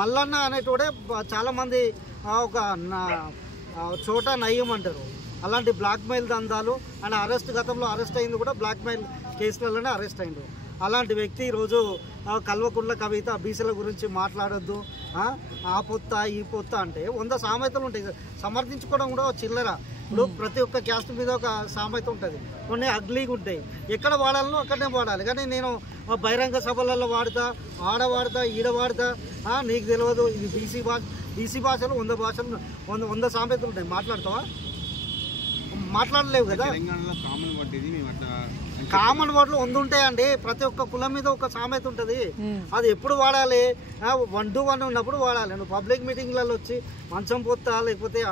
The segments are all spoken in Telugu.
మల్లన్న అనేటోడే చాలామంది ఒక చోట నయ్యం అంటారు. అలాంటి బ్లాక్మెయిల్ దందాలు ఆయన అరెస్ట్ గతంలో అరెస్ట్ అయింది కూడా బ్లాక్మెయిల్ కేసులలోనే అరెస్ట్ అయిండు. అలాంటి వ్యక్తి ఈరోజు కల్వకుంట్ల కవిత బీసీల గురించి మాట్లాడొద్దు, ఆ పొత్త ఈ పొత్త అంటే 100 సామెతలు ఉంటాయి. సమర్థించుకోవడం కూడా చిల్లర. ఇప్పుడు ప్రతి ఒక్క క్యాస్ట్ మీద ఒక సామెత ఉంటుంది, కొన్ని అగ్లీగా ఉంటాయి. ఎక్కడ వాడాలనో అక్కడనే వాడాలి. కానీ నేను బహిరంగ సభలలో వాడతా, ఆడ వాడతా, ఈడ వాడతా, నీకు తెలియదు ఇది బీసీ భాషలు 100 భాషలు 100 సామెతలు ఉంటాయి. మాట్లాడతావా? మాట్లాడలేవు కదా. కామన్ వర్డ్లు 100 ఉంటాయండి. ప్రతి ఒక్క కులం మీద ఒక సామెత ఉంటుంది. అది ఎప్పుడు వాడాలి? 1 to 1 ఉన్నప్పుడు వాడాలి. నువ్వు పబ్లిక్ మీటింగ్లలో వచ్చి మంచం పొత్తా లేకపోతే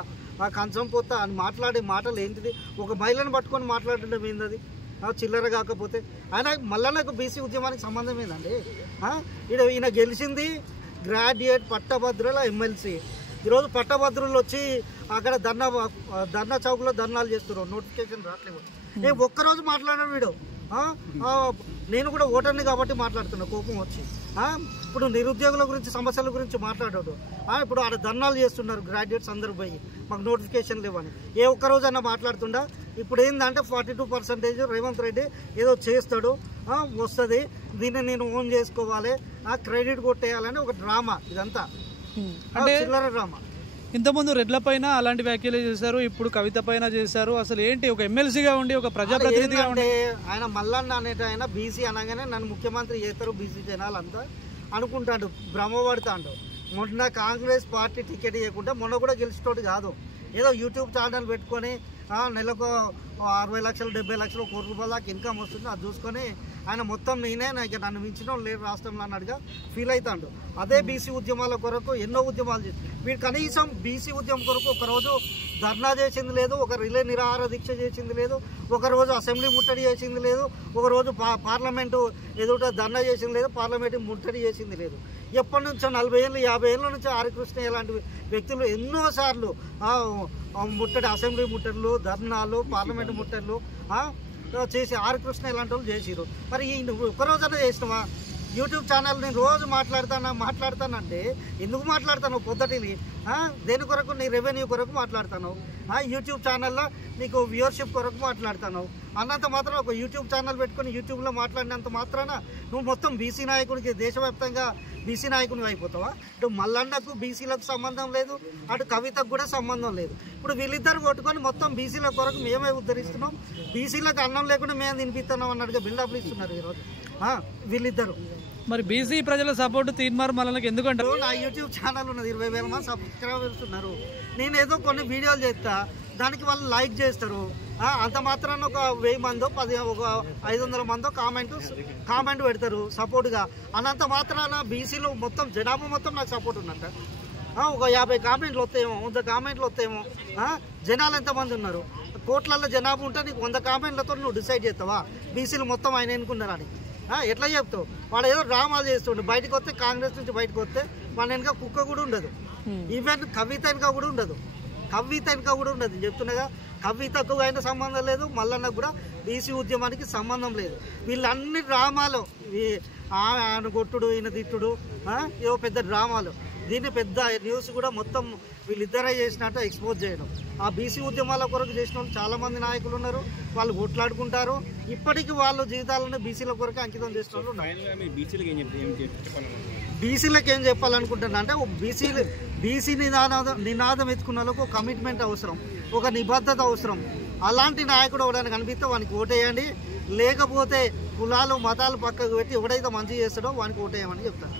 ఆ కంచం పొత్తా అని మాట్లాడే మాటలు ఏంటిది? ఒక మహిళను పట్టుకొని మాట్లాడడం ఏంది? అది చిల్లర కాకపోతే ఆయన మళ్ళా నాకు బీసీ ఉద్యమానికి సంబంధం ఏందండి? ఈయన గెలిచింది గ్రాడ్యుయేట్ పట్టభద్రుల ఎమ్మెల్సీ. ఈరోజు పట్టభద్రులు వచ్చి అక్కడ ధర్నా చౌక్లో ధర్నాలు చేస్తున్నారు. నోటిఫికేషన్ రావట్లేదు. నేను ఒక్కరోజు మాట్లాడాను వీడు. నేను కూడా ఓటర్ని కాబట్టి మాట్లాడుతున్నా కోపం వచ్చి. ఇప్పుడు నిరుద్యోగుల గురించి సమస్యల గురించి మాట్లాడాడు. ఇప్పుడు ఆడ ధర్నాలు చేస్తున్నారు గ్రాడ్యుయేట్స్ అందరూ పోయి మాకు నోటిఫికేషన్ లేవని. ఏ ఒక్కరోజన్నా మాట్లాడుతుండా? ఇప్పుడు ఏంటంటే 42% రేవంత్ రెడ్డి ఏదో చేస్తాడు, వస్తుంది, దీన్ని నేను ఓన్ చేసుకోవాలి, క్రెడిట్ కొట్టేయాలని ఒక డ్రామా. ఇదంతా చిల్లర డ్రామా. ఇంతకుముందు రెడ్ల పైన అలాంటి వ్యాఖ్యలు చేశారు, ఇప్పుడు కవిత పైన చేశారు. అసలు ఏంటి ఒక ఎమ్మెల్సీగా ఉండి ఒక ప్రజాప్రతినిధిగా ఉండి ఆయన మల్లన్న అనేట ఆయన బీసీ అనగానే నన్ను ముఖ్యమంత్రి చేస్తారు బీసీ జనాలంతా అనుకుంటాడు, భ్రమపడతాడు. మొన్న కాంగ్రెస్ పార్టీ టికెట్ ఇవ్వకుండా మొన్న కూడా గెలిచేటోడు కాదు. ఏదో యూట్యూబ్ ఛానల్ పెట్టుకొని నెలకు 60 లక్షలు 70 లక్షలు ₹1 కోటి దాకా ఇన్కమ్ వస్తుంది. అది చూసుకొని ఆయన మొత్తం నేనే నన్ను మించిన లేరు రాష్ట్రంలో అన్నట్టుగా ఫీల్ అవుతాడు. అదే బీసీ ఉద్యమాల కొరకు ఎన్నో ఉద్యమాలు చేసి వీడు కనీసం బీసీ ఉద్యమం కొరకు ఒకరోజు ధర్నా చేసింది లేదు, ఒక రిలే నిరాహార దీక్ష చేసింది లేదు, ఒకరోజు అసెంబ్లీ ముట్టడి చేసింది లేదు, ఒకరోజు పార్లమెంటు ఎదుట ధర్నా చేసింది లేదు, పార్లమెంటు ముట్టడి చేసింది లేదు. ఎప్పటి నుంచో 40 ఏళ్ళు 50 ఏళ్ళ నుంచి హరికృష్ణ లాంటి వ్యక్తులు ఎన్నోసార్లు ముట్టడి, అసెంబ్లీ ముట్టడులు, ధర్నాలు, పార్లమెంటు ముట్టడులు చేసి హరికృష్ణ ఇలాంటి వాళ్ళు చేసిరు. మరి నువ్వు ఒక్కరోజన్నా చేసినావా? యూట్యూబ్ ఛానల్ నేను రోజు మాట్లాడతానంటే ఎందుకు మాట్లాడతాను? పొద్దుటిని దేని కొరకు? నీ రెవెన్యూ కొరకు మాట్లాడతాను. యూట్యూబ్ ఛానల్లో నీకు వ్యూవర్షిప్ కొరకు మాట్లాడతాను. అన్నంత మాత్రం ఒక యూట్యూబ్ ఛానల్ పెట్టుకుని యూట్యూబ్లో మాట్లాడినంత మాత్రాన నువ్వు మొత్తం బీసీ నాయకుడికి దేశవ్యాప్తంగా బీసీ నాయకుడిని అయిపోతావా? ఇటు మల్లన్నకు బీసీలకు సంబంధం లేదు, అటు కవితకు కూడా సంబంధం లేదు. ఇప్పుడు వీళ్ళిద్దరు కొట్టుకొని మొత్తం బీసీల కొరకు మేమే ఉద్ధరిస్తున్నాం, బీసీలకు అన్నం లేకుండా మేము తినిపిస్తున్నాం అన్నట్టుగా బిల్డప్లు ఇస్తున్నారు ఈరోజు వీళ్ళిద్దరు. మరి బీసీ ప్రజల సపోర్ట్ తీన్మార్ మల్లన్నకి ఎందుకంటారు? నా యూట్యూబ్ ఛానల్ ఉన్నది, 20,000 మంది సబ్స్క్రైబర్స్ ఉన్నారు. నేను ఏదో కొన్ని వీడియోలు చేస్తా, దానికి వాళ్ళు లైక్ చేస్తారు. అంత మాత్రాన్ని ఒక 1000 మందో 500 మందో కామెంట్ పెడతారు సపోర్ట్గా. అన్నంత మాత్రాన బీసీలో మొత్తం జనాభా మొత్తం నాకు సపోర్ట్ ఉన్నట్ట. ఒక 50 కామెంట్లు వస్తాయేమో, 100 కామెంట్లు వస్తాయేమో. జనాలు ఎంతమంది ఉన్నారు? కోట్లలో జనాభా ఉంటే నీకు 100 కామెంట్లతో నువ్వు డిసైడ్ చేస్తావా బీసీలు మొత్తం ఆయన ఎన్నుకున్నారని? ఎట్లా చెప్తావు? వాడు ఏదో డ్రామాలు చేస్తుండే. బయటకు వస్తే కాంగ్రెస్ నుంచి బయటకు వస్తే వాడి వెనక కుక్క కూడా ఉండదు, ఈవెన్ కవిత వెనక కూడా ఉండదు. చెప్తున్నాగా, కవితకు అయిన సంబంధం లేదు, మల్లన్నకు కూడా బీసీ ఉద్యమానికి సంబంధం లేదు. వీళ్ళన్ని డ్రామాలు, ఆయన కొట్టుడు ఈయన తిట్టుడు, ఏవో పెద్ద డ్రామాలు. దీన్ని పెద్ద న్యూస్ కూడా మొత్తం వీళ్ళిద్దరే చేసినట్టు ఎక్స్పోజ్ చేయడం. ఆ బీసీ ఉద్యమాల కొరకు చేసిన వాళ్ళు చాలామంది నాయకులు ఉన్నారు. వాళ్ళు కొట్లాడుకుంటారు. ఇప్పటికీ వాళ్ళ జీవితాలను బీసీల కొరకు అంకితం చేసిన వాళ్ళు ఉన్నారు. బీసీలకు ఏం చెప్పాలనుకుంటున్నా అంటే, బీసీ నినాదం ఎత్తుకున్న వాళ్ళకు ఒక కమిట్మెంట్ అవసరం, ఒక నిబద్ధత అవసరం. అలాంటి నాయకుడు ఎవడైనా కనిపిస్తే వానికి ఓటేయండి. లేకపోతే కులాలు మతాలు పక్కకు పెట్టి ఎవడైతే మంచి చేస్తాడో వానికి ఓటేయమని చెప్తాను.